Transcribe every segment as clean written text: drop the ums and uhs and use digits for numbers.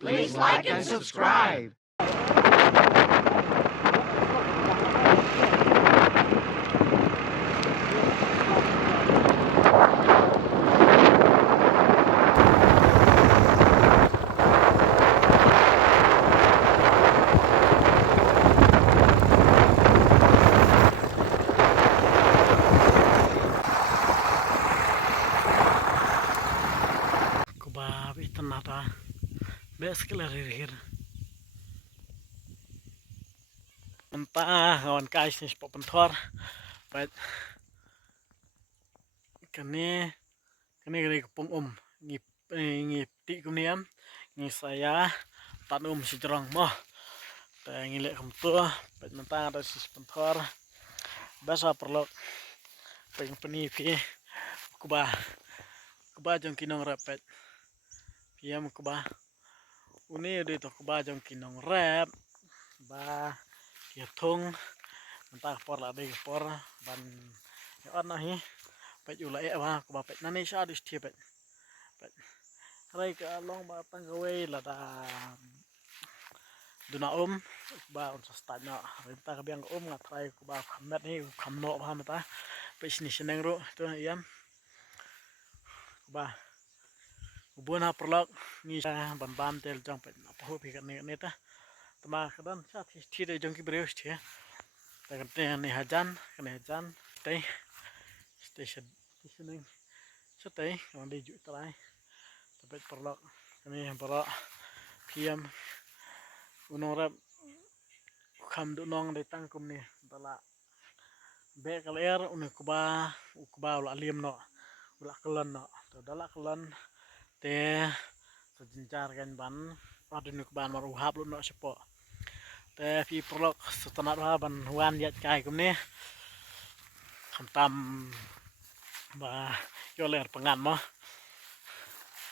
Please like and subscribe. Ito nata beskala rir Menta kawan guys nis popentor but kani gari kepung ngip ti kuniam ngi saya tanum si jerong mo ta ngilek kemtu but menta ada si pentor basa perlu peni pi kuba jong kinong rapet Piam kuba uni de to kuba jong kinong rap ba kia thung mentah por la de por ban ya na hi pet ula e ba kuba pet nani sha dis tie pet rai ka long ba tang away la da duna ba on sa start na renta ka biang nga try kuba khamet ni khamno ba mata pe sini seneng ro to yam kuba ubun ha perlok ni ban tel jang pet apa ho pi kan ni ta tama kadan sa thi de jong ki breus thi ta kan ni hajan tei station stationing satay on de ju trai tapet perlok ni perlok piam unong rap kham du nong de tangkum ni tala be kaler un kuba ula lim no ula kelon no to dala kelon te sejincar kan ban adun ban maru hap lu no sepo te pi perlok setanat ban wan yat kai kum ni tam ba yo ler pengan mo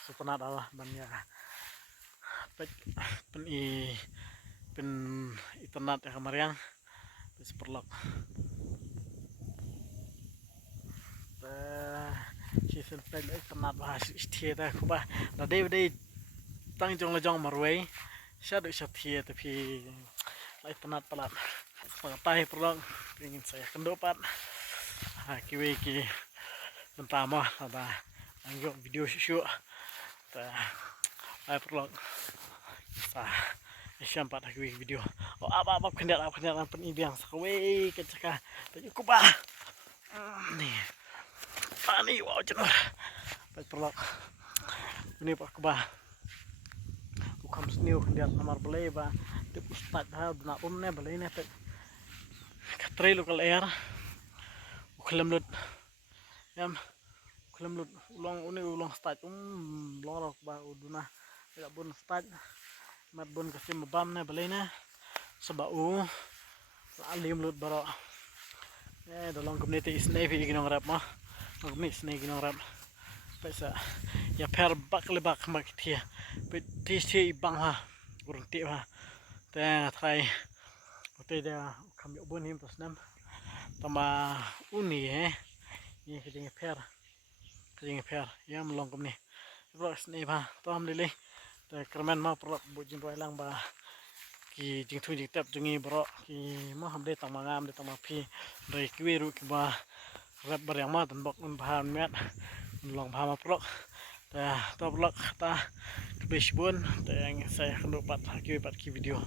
setanat ban ya pen internet ya kamariang bis perlok si sempel internet bahas istia kuba na de tang jong marway sya do thia tapi internet pelat pangatai perlok ingin saya kendopat kiwi ki mentama ada anggo video shoot ta ai perlok sa Isyampat kiwi video apa kendaraan pen ibiang sakwe kecaka kuba ni ani wow jenor perlok ini pak kuba ukam sniu kendiat nomor belai ba de ustad ha na ne belai ne pet katre lokal air uklam lut yam uklam lut ulong stad lorok ba uduna ya bun stad mat bun kasim bam ne belai ne sabau alim lut baro dalam community isne fi ginong rap mo mis ne ginong rap pesa ya per bak thia pe ti bang ha urung ti ha ta try ote da kam yo bon him tosnam tama uni ni keding per yam long kom ni vlogs ne ba tom lele ta kerman ma pro bujin roi lang ba ki jing thu jing tap jungi bro ki ma hamde tang mangam de tang phi rei kwiru ki ba rap baryang ma tan bok un bhan met long bha ma pro ta to blog ta besbun ta yang saya kendopat ki video